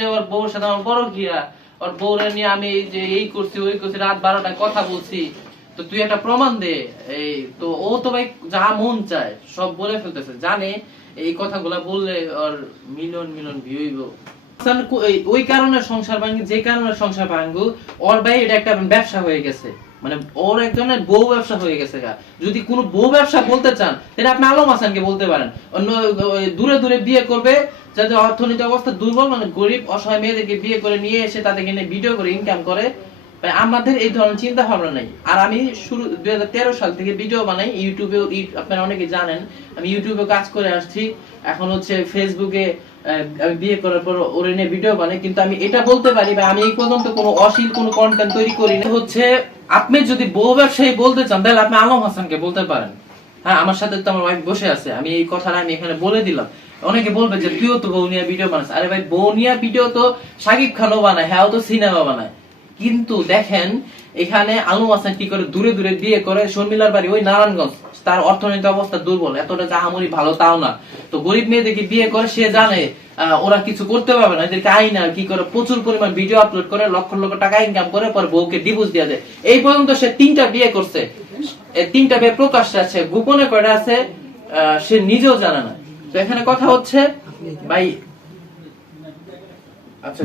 যে ওর বউর সাথে আমার বড় গিয়া, ওর বউরে নিয়ে আমি যে এই করছি, ওই করছি, রাত বারোটায় কথা বলছি। তো তুই একটা প্রমাণ দে। এই, তো ও তো ভাই যা মন চায়, সব বলে ফেলতেছে। জানে এই কথাগুলা বললে ওর মিলন মিলন ভিউ হইব। হাসান কো- এই- ওই কারণে সংসার ভাঙ্গি যে কারণে সংসার ভাঙ্গু ওর ভাই এটা একটা ব্যবসা হয়ে গেছে। মানে ওর একজনের বউ ব্যবসা হয়ে গেছে। যদি কোনো বউ ব্যবসা বলতে চান তাহলে আপনি আলম হাসানকে বলতে পারেন অন্য দূরে দূরে বিয়ে করবে যাদের অর্থনৈতিক অবস্থা দুর্বল মানে গরিব, অসহায় মেয়েদেরকে বিয়ে করে নিয়ে এসে তাদেরকে নিয়ে ভিডিও করে ইনকাম করে আমাদের এই ধরনের চিন্তা ভাবনা নাই। আর আমি শুরু, দুই হাজার তেরো সাল থেকে ভিডিও বানাই ইউটিউবে আপনারা অনেকে জানেন, আমি ইউটিউবে কাজ করে আসছি। এখন হচ্ছে ফেসবুকে আমি বিয়ে করার পর ওরে নিয়ে ভিডিও বানাই, কিন্তু আমি এটা বলতে পারি বা আমি এই পর্যন্ত কোনো অশ্লীল কোনো কন্টেন্ট তৈরি করি না হচ্ছে, আপনি যদি বউ ব্যবসায়ী বলতে চান, তাহলে আপনি আলম হাসানকে বলতে পারেন। হ্যাঁ আমার সাথে তো আমার ওয়াইফ বসে আছে, আমি এই কথাটা আমি এখানে বলে দিলাম। অনেকে বলবে যে, তুইও তো বউ নিয়ে ভিডিও বানাস। আরে ভাই, বউ নিয়ে ভিডিও তো সাকিব খানও বানায় হ্যাঁ তো সিনেমা বানায়। কিন্তু দেখেন এখানে আলম হাসান কি করে দূরে দূরে বিয়ে করে শর্মিলার বাড়ি ওই নারায়ণগঞ্জ। তার অর্থনৈতিক অবস্থা দুর্বল এতটা জাহামরি ভালো তাও না। তো গরিব মেয়েদেরকে বিয়ে করে সে জানে ওরা কিছু করতে পারবে না। এদেরকে আইন আর কি করে প্রচুর পরিমাণ ভিডিও আপলোড করে লক্ষ লক্ষ টাকা ইনকাম করে পর বউকে ডিভোর্স দিয়ে দেয় এই পর্যন্ত সে তিনটা বিয়ে করছে। তিনটা বিয়ে প্রকাশ্যে আছে গোপনে কয়টা আছে আহ, সে নিজেও জানে না। তো এখানে কথা হচ্ছে ভাই আচ্ছা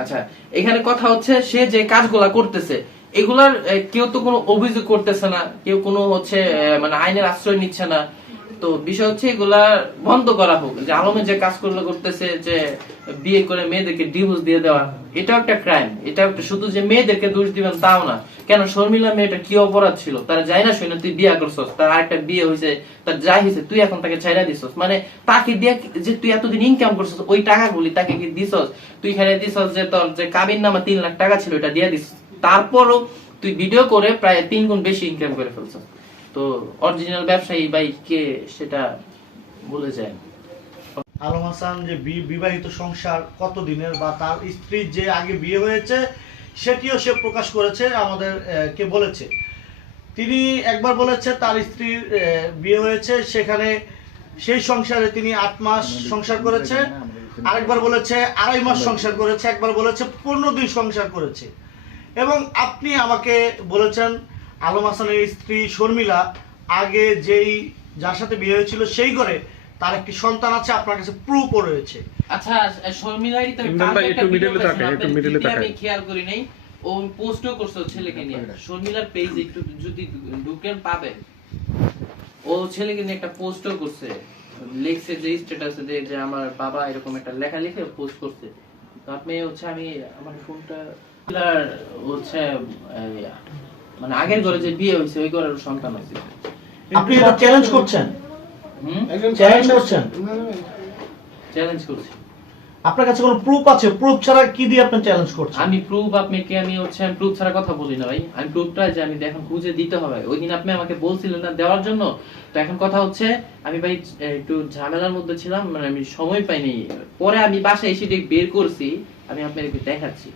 আচ্ছা এখানে কথা হচ্ছে, সে যে কাজগুলা করতেছে, এগুলার কেউ তো কোনো অভিযোগ করতেছে না, কেউ কোনো হচ্ছে মানে আইনের আশ্রয় নিচ্ছে না তো বিষয় হচ্ছে এগুলা বন্ধ করা হোক। যে আলমে যে কাজগুলো করতেছে যে বিয়ে করে মেয়েদেরকে ডিভোর্স দিয়ে দেওয়া একটা ক্রাইম এটা শুধু যে মেয়েদেরকে দোষ দিবেন তাও না। কেন শর্মিলা মেয়েটা কি অপরাধ ছিল? তারা যাই না শুনে তুই বিয়ে করছস, তার বিয়ে হয়েছে তার যাই হয়েছে তুই এখন তাকে দিছস। মানে তাকে দিয়ে যে তুই এতদিন ইনকাম করছস, ওই টাকাগুলি তাকে কি দিছস? তুই খাইয়া দিছস যে তোর যে নামা তিন লাখ টাকা ছিল এটা দিয়ে দিস তারপরও তুই ভিডিও করে প্রায় তিন গুণ বেশি ইনকাম করে ফেলছস। তো অরিজিনাল ব্যবসায়ী ভাই কে সেটা বলে যায়। আলম হাসান যে বিবাহিত সংসার কত দিনের বা তার স্ত্রীর যে আগে বিয়ে হয়েছে, সেটিও সে প্রকাশ করেছে, আমাদের কে বলেছে। তিনি একবার বলেছে তার স্ত্রীর বিয়ে হয়েছে, সেখানে সেই সংসারে তিনি আট মাস সংসার করেছে, আরেকবার বলেছে আড়াই মাস সংসার করেছে, একবার বলেছে পনেরো দিন সংসার করেছে। এবং আপনি আমাকে বলেছেন আলম হাসানের স্ত্রী শর্মিলা আগে যেই যার সাথে বিয়ে হয়েছিল সেই ঘরে তার একটি সন্তান আছে আপনার কাছে প্রুফও রয়েছে। আচ্ছা শর্মিলারই তো একটু একটু আমি খেয়াল করি নাই। ও পোস্টও করছে ছেলেকে নিয়ে। শর্মিলার পেজ একটু যদি ঢুকেন পাবেন। ও ছেলেকে নিয়ে একটা পোস্টও করছে। লিখছে যে স্ট্যাটাসে যে যে আমার বাবা এরকম একটা লেখা লিখে পোস্ট করছে। তো আপনি হচ্ছে আমি আমার ফোনটা হচ্ছে মানে আগের ঘরে যে বিয়ে হয়েছে ওই ঘরের সন্তান আছে আপনি এটা চ্যালেঞ্জ করছেন? হুম? চ্যালেঞ্জ করছেন? চ্যালেঞ্জ করছি। আপনার কাছে কোনো প্রুফ আছে? প্রুফ ছাড়া কি দিয়ে আপনি চ্যালেঞ্জ করছেন? আমি প্রুফ আপনাকে আমি হচ্ছে আমি প্রুফ ছাড়া কথা বলি না ভাই। আমি প্রুফটা যে আমি দেখেন খুঁজে দিতে হবে। ওই দিন আপনি আমাকে বলছিলেন না দেওয়ার জন্য। তো এখন কথা হচ্ছে আমি ভাই একটু ঝামেলার মধ্যে ছিলাম মানে আমি সময় পাইনি। পরে আমি বাসায় এসে ঠিক বের করছি আমি আপনাকে দেখাচ্ছি।